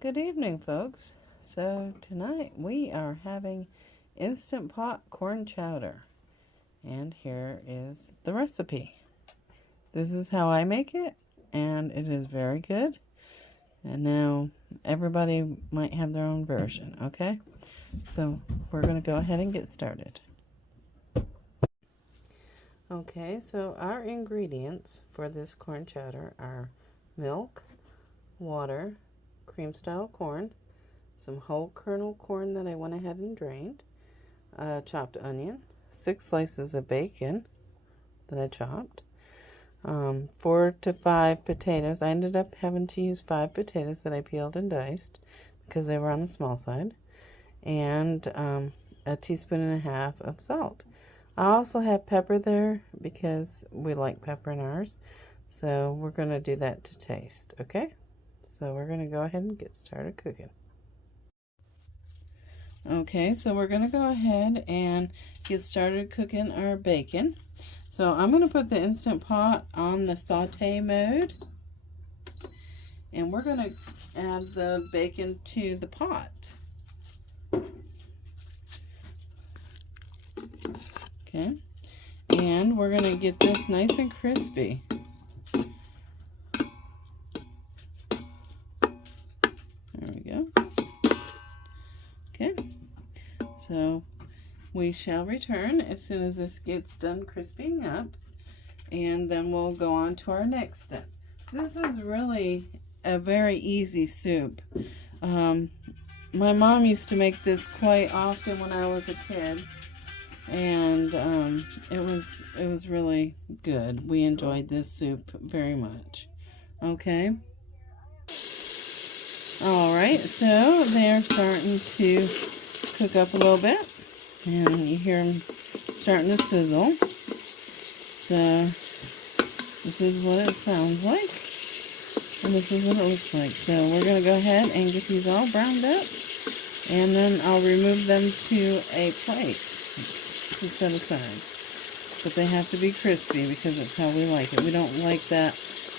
Good evening, folks. So tonight we are having Instant Pot corn chowder. And here is the recipe. This is how I make it, and it is very good. And now everybody might have their own version, okay? So we're going to go ahead and get started. Okay, so our ingredients for this corn chowder are milk, water, cream style corn, some whole kernel corn that I went ahead and drained, a chopped onion, 6 slices of bacon that I chopped, 4 to 5 potatoes. I ended up having to use 5 potatoes that I peeled and diced because they were on the small side, and a teaspoon and a half of salt. I also have pepper there because we like pepper in ours, so we're going to do that to taste, okay? So we're going to go ahead and get started cooking. Okay, so we're going to go ahead and get started cooking our bacon. So I'm going to put the Instant Pot on the saute mode, and we're going to add the bacon to the pot. Okay, and we're going to get this nice and crispy. There we go. Okay, so we shall return as soon as this gets done crisping up, and then we'll go on to our next step. This is really a very easy soup. My mom used to make this quite often when I was a kid, and it was really good. We enjoyed this soup very much. Okay. Alright, so they're starting to cook up a little bit, and you hear them starting to sizzle. So this is what it sounds like, and this is what it looks like. So we're going to go ahead and get these all browned up, and then I'll remove them to a plate to set aside. But they have to be crispy because that's how we like it. We don't like that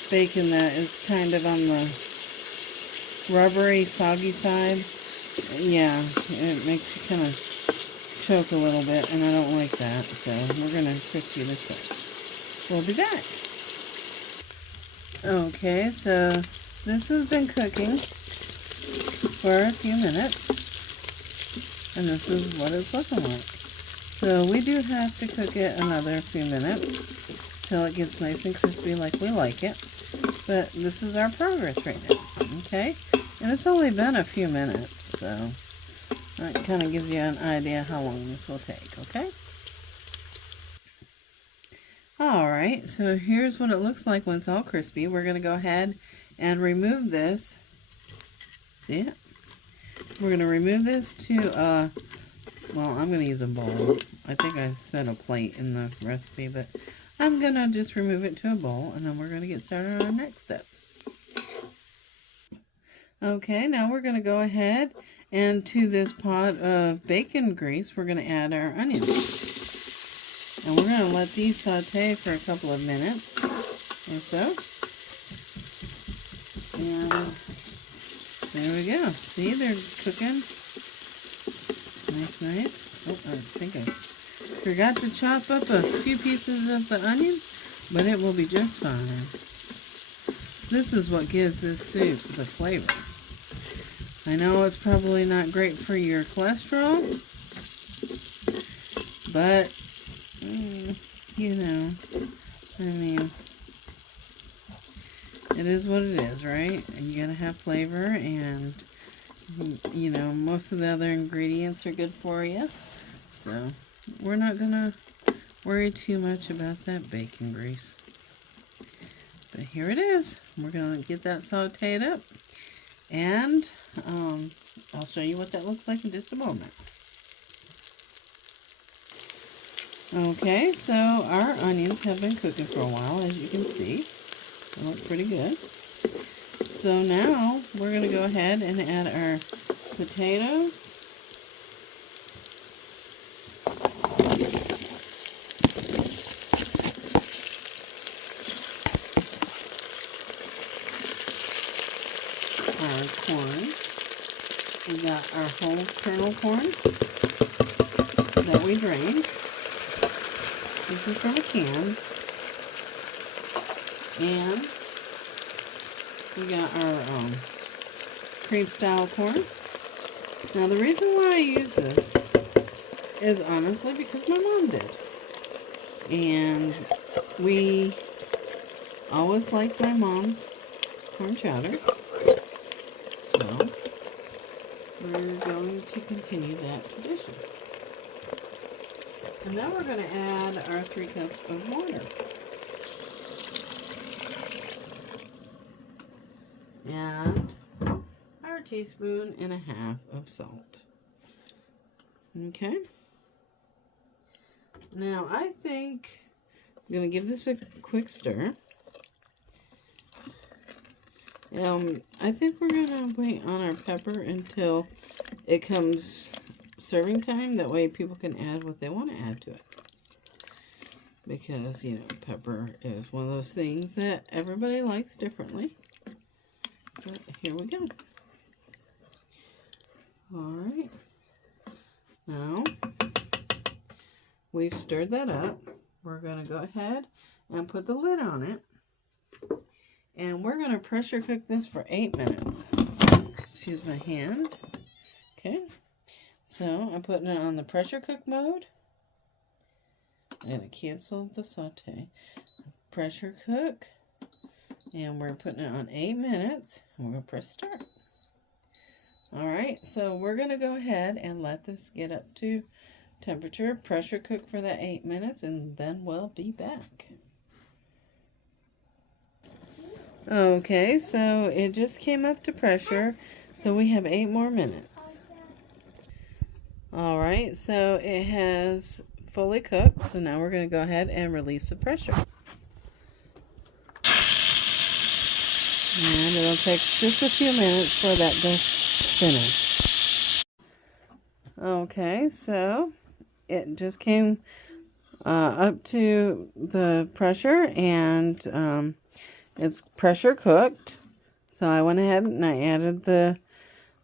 bacon that is kind of on the rubbery, soggy side. Yeah, it makes you kind of choke a little bit, and I don't like that. So we're going to crispy this up. We'll be back. Okay, so this has been cooking for a few minutes, and this is what it's looking like. So we do have to cook it another few minutes till it gets nice and crispy like we like it. But this is our progress right now, okay? And it's only been a few minutes, so that kind of gives you an idea how long this will take, okay? Alright, so here's what it looks like when it's all crispy. We're going to go ahead and remove this. See it? We're going to remove this to well, I'm going to use a bowl. I think I said a plate in the recipe, but I'm going to just remove it to a bowl, and then we're going to get started on our next step. Okay, now we're going to go ahead, and to this pot of bacon grease, we're going to add our onions. And we're going to let these saute for a couple of minutes or so. And there we go. See, they're cooking. Nice. Oh, I think I forgot to chop up a few pieces of the onion, but it will be just fine. This is what gives this soup the flavor. I know it's probably not great for your cholesterol, but, you know, I mean, it is what it is, right? You gotta have flavor, and you know, most of the other ingredients are good for you, so we're not gonna worry too much about that bacon grease. But here it is. We're gonna get that sauteed up, and I'll show you what that looks like in just a moment. Okay, so our onions have been cooking for a while, as you can see. They look pretty good. So now we're going to go ahead and add our potatoes. Our corn. We got our whole kernel corn that we drained. This is from a can. And we got our cream style corn. Now the reason why I use this is honestly because my mom did. And we always liked my mom's corn chowder. So we're going to continue that tradition. And now we're going to add our 3 cups of water. And our 1.5 teaspoons of salt. Okay. Now I think I'm going to give this a quick stir. I think we're going to wait on our pepper until it comes serving time. That way people can add what they want to add to it. Because, you know, pepper is one of those things that everybody likes differently. But here we go. Alright. Now, we've stirred that up. We're going to go ahead and put the lid on it. And we're going to pressure cook this for 8 minutes. Excuse my hand. Okay. So, I'm putting it on the pressure cook mode. And I canceled the saute. Pressure cook. And we're putting it on 8 minutes. And we're going to press start. Alright, so we're going to go ahead and let this get up to temperature. Pressure cook for that 8 minutes. And then we'll be back. Okay, so it just came up to pressure. So we have 8 more minutes. Alright, so it has fully cooked. So now we're going to go ahead and release the pressure. And it'll take just a few minutes for that to finish. Okay, so it just came up to the pressure, and it's pressure cooked. So I went ahead and I added the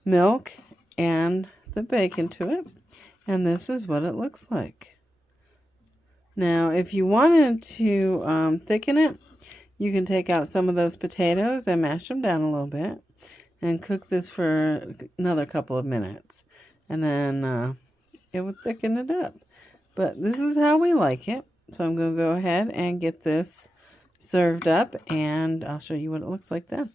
milk and the bacon to it. And this is what it looks like. Now, if you wanted to thicken it, you can take out some of those potatoes and mash them down a little bit and cook this for another couple of minutes. And then it would thicken it up. But this is how we like it. So I'm going to go ahead and get this served up, and I'll show you what it looks like then.